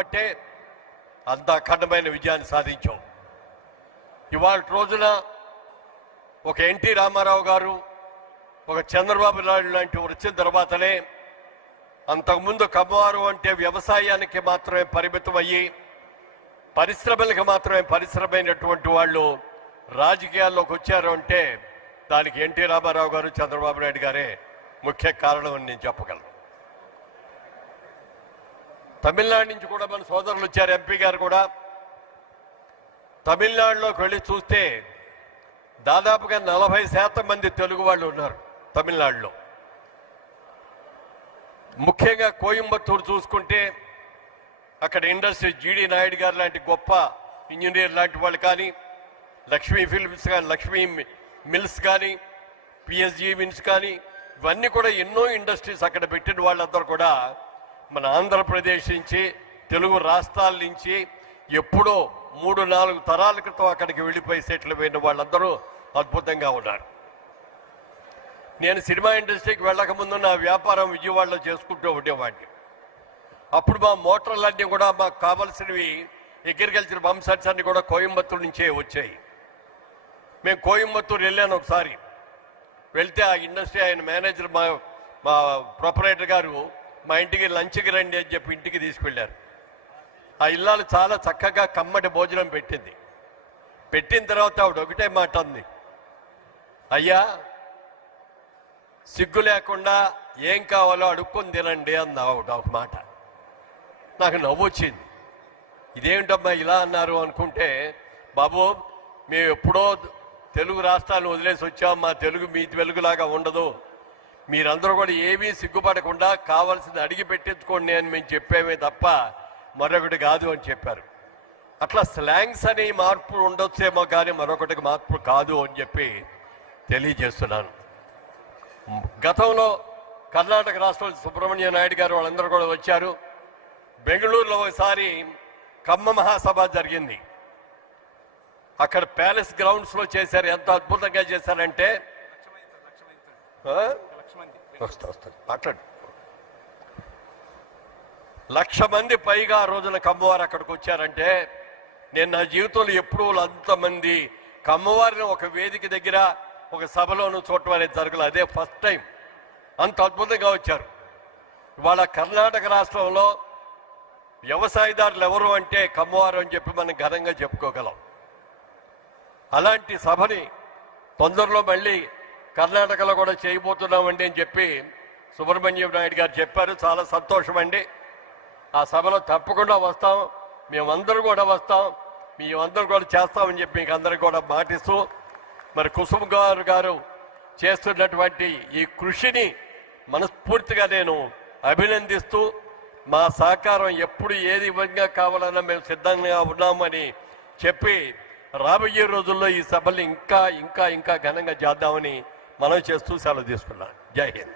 అంటే అంత అఖండమైన విజయాన్ని సాధించాం. ఇవాళ రోజున ఒక ఎన్టీ రామారావు గారు, ఒక చంద్రబాబు నాయుడు లాంటి వచ్చిన తర్వాతనే అంతకుముందు కమ్మవారు అంటే వ్యవసాయానికి మాత్రమే పరిమితం అయ్యి పరిశ్రమలకు మాత్రమే పరిశ్రమైనటువంటి వాళ్ళు రాజకీయాల్లోకి వచ్చారు అంటే దానికి ఎన్టీ రామారావు గారు, చంద్రబాబు నాయుడు గారే ముఖ్య కారణం అని నేను చెప్పగలను. తమిళనాడు నుంచి కూడా మన సోదరులు వచ్చారు, ఎంపీ గారు కూడా. తమిళనాడులోకి వెళ్ళి చూస్తే దాదాపుగా 40% మంది తెలుగు వాళ్ళు ఉన్నారు తమిళనాడులో. ముఖ్యంగా కోయంబత్తూరు చూసుకుంటే అక్కడ ఇండస్ట్రీ జీడి నాయుడు గారు లాంటి గొప్ప ఇంజనీర్ లాంటి వాళ్ళు కానీ, లక్ష్మీ ఫిల్మ్స్ కానీ, లక్ష్మీ మిల్స్ కానీ, పిఎస్జీ మిల్స్ కానీ, ఇవన్నీ కూడా ఎన్నో ఇండస్ట్రీస్ అక్కడ పెట్టిన వాళ్ళందరూ కూడా మన ఆంధ్రప్రదేశ్ నుంచి, తెలుగు రాష్ట్రాల నుంచి ఎప్పుడో 3-4 తరాల క్రితం అక్కడికి వెళ్ళిపోయి సెటిల్ అయిన వాళ్ళందరూ అద్భుతంగా ఉన్నారు. నేను సినిమా ఇండస్ట్రీకి వెళ్ళకముందు నా వ్యాపారం విజయవాడలో చేసుకుంటూ ఉండేవాడిని. అప్పుడు మా మోటార్లన్నీ కూడా మాకు కావాల్సినవి అగ్రికల్చర్ పంప్ సెట్స్ అన్నీ కూడా కోయంబత్తూరు నుంచే వచ్చాయి. మేము కోయంబత్తూరు వెళ్ళాను ఒకసారి. వెళ్తే ఆ ఇండస్ట్రీ ఆయన మేనేజర్, మా ప్రొపరేటర్ గారు మా ఇంటికి లంచ్కి రండి అని చెప్పి ఇంటికి తీసుకెళ్ళారు. ఆ ఇల్లాలు చాలా చక్కగా కమ్మటి భోజనం పెట్టింది. పెట్టిన తర్వాత ఆవిడ ఒకటే మాట అంది, అయ్యా సిగ్గు లేకుండా ఏం కావాలో అడుక్కొని తినండి అంది ఆవిడ ఒక మాట. నాకు నవ్వు వచ్చింది. ఇదేమిటమ్మా ఇలా అన్నారు అనుకుంటే, బాబు మేము ఎప్పుడో తెలుగు రాష్ట్రాలను వదిలేసి వచ్చాం, మా తెలుగు మీ తెలుగులాగా ఉండదు, మీరందరూ కూడా ఏమీ సిగ్గుపడకుండా కావాల్సింది అడిగి పెట్టించుకోండి అని మేము చెప్పేమే తప్ప మరొకటి కాదు అని చెప్పారు. అట్లా స్లాంగ్స్ అనే మార్పులు ఉండొచ్చేమో కానీ మరొకటికి మార్పు కాదు అని చెప్పి తెలియజేస్తున్నాను. గతంలో కర్ణాటక రాష్ట్రంలో సుబ్రహ్మణ్య నాయుడు గారు వాళ్ళందరూ కూడా వచ్చారు. బెంగళూరులో ఒకసారి కమ్మ మహాసభ జరిగింది. అక్కడ ప్యాలెస్ గ్రౌండ్స్లో చేశారు. ఎంత అద్భుతంగా చేశారంటే, మాట్లాడు, 1,00,000 మంది పైగా ఆ రోజున కమ్మవారు అక్కడికి వచ్చారంటే, నేను నా జీవితంలో ఎప్పుడూ అంతమంది కమ్మవారిని ఒక వేదిక దగ్గర ఒక సభలోనూ చూడటం అనేది జరగలేదు. అదే ఫస్ట్ టైం. అంత అద్భుతంగా వచ్చారు. ఇవాళ కర్ణాటక రాష్ట్రంలో వ్యవసాయదారులు ఎవరు అంటే కమ్మవారు అని చెప్పి మనం ఘనంగా చెప్పుకోగలం. అలాంటి సభని తొందరలో మళ్ళీ కర్ణాటకలో కూడా చేయబోతున్నామండి అని చెప్పి సుబ్రహ్మణ్యం నాయుడు గారు చెప్పారు. చాలా సంతోషం అండి. ఆ సభలో తప్పకుండా వస్తాం, మేమందరూ కూడా వస్తాం, మేమందరూ కూడా చేస్తామని చెప్పి మీకు అందరికీ కూడా మాటిస్తూ, మరి కుసుమ్ గారు చేస్తున్నటువంటి ఈ కృషిని మనస్ఫూర్తిగా నేను అభినందిస్తూ, మా సహకారం ఎప్పుడు ఏది విధంగా కావాలన్నా మేము సిద్ధంగా ఉన్నామని చెప్పి రాబోయే రోజుల్లో ఈ సభల్ని ఇంకా ఇంకా ఇంకా ఘనంగా చేద్దామని మనం చేస్తూ సెలవు తీసుకున్నాం. జై హింద్.